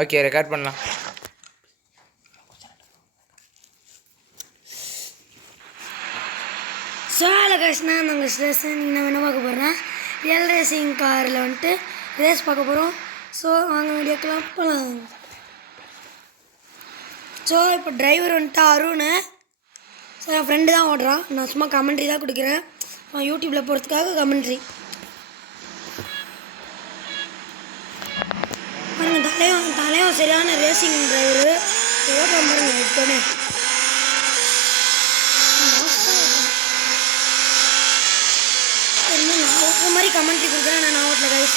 Okay record பண்ணலாம். So லொகேஷனா நாங்கள் station நான் என்ன பார்க்க போகிறேன்னா ரியல் ரேசிங் காரில் வந்துட்டு ரேஸ் பார்க்க போகிறோம். ஸோ வாங்க வீடியோக்கெலாம் போகலாம். ஸோ இப்போ டிரைவர் வந்துட்டு அருண். ஸோ என் ஃப்ரெண்டு தான் ஓடுறான். நான் சும்மா கமெண்ட்ரி தான் கொடுக்குறேன். நான் யூடியூப்பில் போகிறதுக்காக கமெண்ட்ரி. தலையும் சரியான ரேசிங் டிரைவரு. ஓட்ட பாருங்க எடுத்தோடனே நான் ஓட்டுற மாதிரி கமெண்ட்ரி கொடுக்குறேன். நான் ஓட்டல கைஸ்.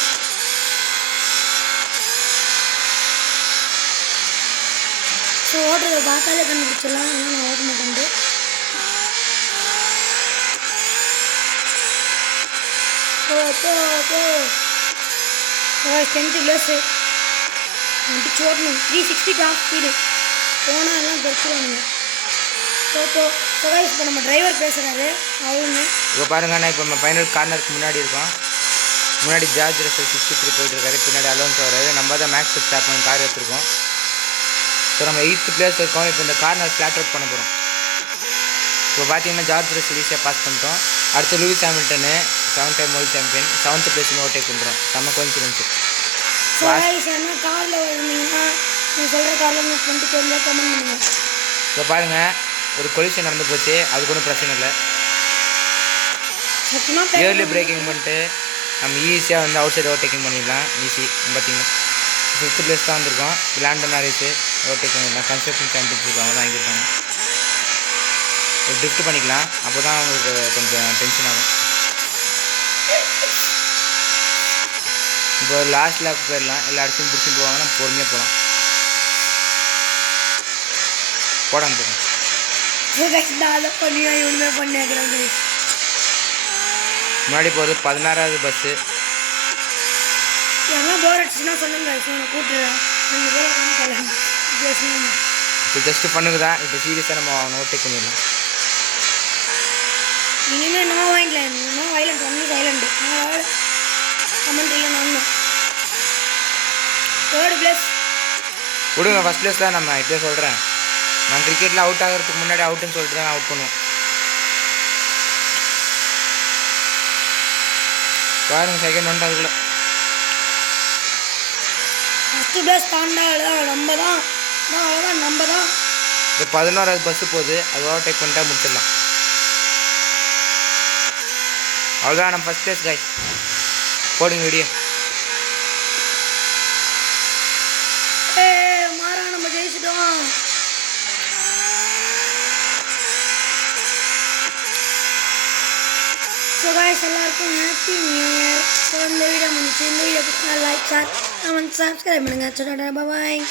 ஸோ ஓட்டுறதை பார்த்தாலே கண்டுபிடிச்சிடலாம். ஆனால் நான் ஓட்ட மாட்டேன். டென்த்து ப்ளஸ்ஸு வந்துட்டு ஓட்டணும். 360 டாப் ஸ்பீடு போனால் எல்லாம் பிரச்சுவானுங்க. ஸோ கைஸ் இப்போ நம்ம டிரைவர் பேசுகிறாரு அவருன்னு. இப்போ பாருங்கண்ணா, இப்போ நம்ம ஃபைனல் கார்னருக்கு முன்னாடி இருக்கோம். முன்னாடி ஜார்ஜ் ரசல் 63 போயிட்டுருக்காரு. பின்னாடி அலோன்ஸ் வராது. நம்ம தான் மேக்ஸ் ஸ்டாப் பண்ணி கார் எடுத்துருக்கோம். ஸோ நம்ம 8th பிளேஸ் இருக்கோம். இப்போ இந்த கார்னர் ஃப்ளாட் அவுட் பண்ண போகிறோம். இப்போ பார்த்தீங்கன்னா ஜார்ஜ் ரசல் ஈஸியாக பாஸ் பண்ணிட்டோம். அடுத்து Lewis Hamilton 7 time world champion 7th place overtake பண்ணுறோம். செம்ம கோயின்சிடன்ஸ். ஸோ கைஸ் என்ன காரில் இருந்தீங்கன்னா நீங்கள் சொல்கிற காரில் உங்களுக்கு பண்ணிட்டு தெரிஞ்சால் கமெண்ட் பண்ணுங்கள். இப்போ பாருங்கள், ஒரு கொலிஷன் நடந்து போச்சு. அது கூட பிரச்சனை இல்லை. இயர்லி பிரேக்கிங் பண்ணிட்டு நம்ம ஈஸியாக வந்து அவுட் சைடு ஓவர்டேக்கிங் பண்ணிடலாம். ஈஸி. பார்த்தீங்கன்னா 5th பிளேஸ் தான் வந்திருக்கோம். லேண்டன் ஹாரிஸ் ஓவர்டேக் பண்ணிடலாம். கன்ஸ்ட்ரக்ஷன் சாம்பியன்ஷிப் அவங்க தான் வாங்கியிருக்காங்க. ட்ரிஃப்ட் பண்ணிக்கலாம். அப்போ தான் அவங்களுக்கு கொஞ்சம் டென்ஷன் ஆகும். இப்போ லாஸ்ட் லேப் போயிடலாம். எல்லா இடத்தையும் பிடிச்சிட்டு போவாங்கன்னா பொறுமையாக போகலாம். போடான்னு போகும். முன்னாடி போகிறது 16வது பஸ்ஸு. இப்போ ஜஸ்ட்டு பண்ணுங்க தான். இப்போ சீரியஸாக நம்ம அவனை ஓவர்டேக் பண்ணிடலாம். இனிமேல் நான் வாங்கிக்கலாம். இன்னும் வைலண்ட் ஒன்லி சைலண்ட். கமெண்ட் இல்லை. நான் 3rd பிளேஸ் விடுங்க. ஃபஸ்ட் பிளேஸ் தான். நம்ம இப்போயே சொல்கிறேன். நான் கிரிக்கெட்டில் அவுட் ஆகிறதுக்கு முன்னாடி அவுட்டுன்னு சொல்லிட்டு தான் அவுட் பண்ணுவோம். பாருங்க, செகண்ட் வந்துட்டு அதுக்குள்ள ஃபஸ்ட்டு பிளேஸ் தாண்டா நம்ம தான். அவ்வளோதான் நம்ம தான். இப்போ 11வது பஸ்ஸு போகுது. அது ஓவர்டேக் பண்ணிட்டா முடிச்சிடலாம். அவ்வளோதான் நம்ம ஃபஸ்ட் பிளேஸ் காய்ஸ். போடுங்க வீடியோ. மாறா நம்ம ஜெயிச்சிட்டோம். ஸோ காய்ஸ் எல்லாருக்கும் ஹாப்பி நியூ இயர். ஸோ இந்த வீடியோ முடிச்சு இந்த வீடியோ பிடிச்சா லைக் ஷேர் கமெண்ட் சப்ஸ்கிரைப் பண்ணுங்கள். பாய்.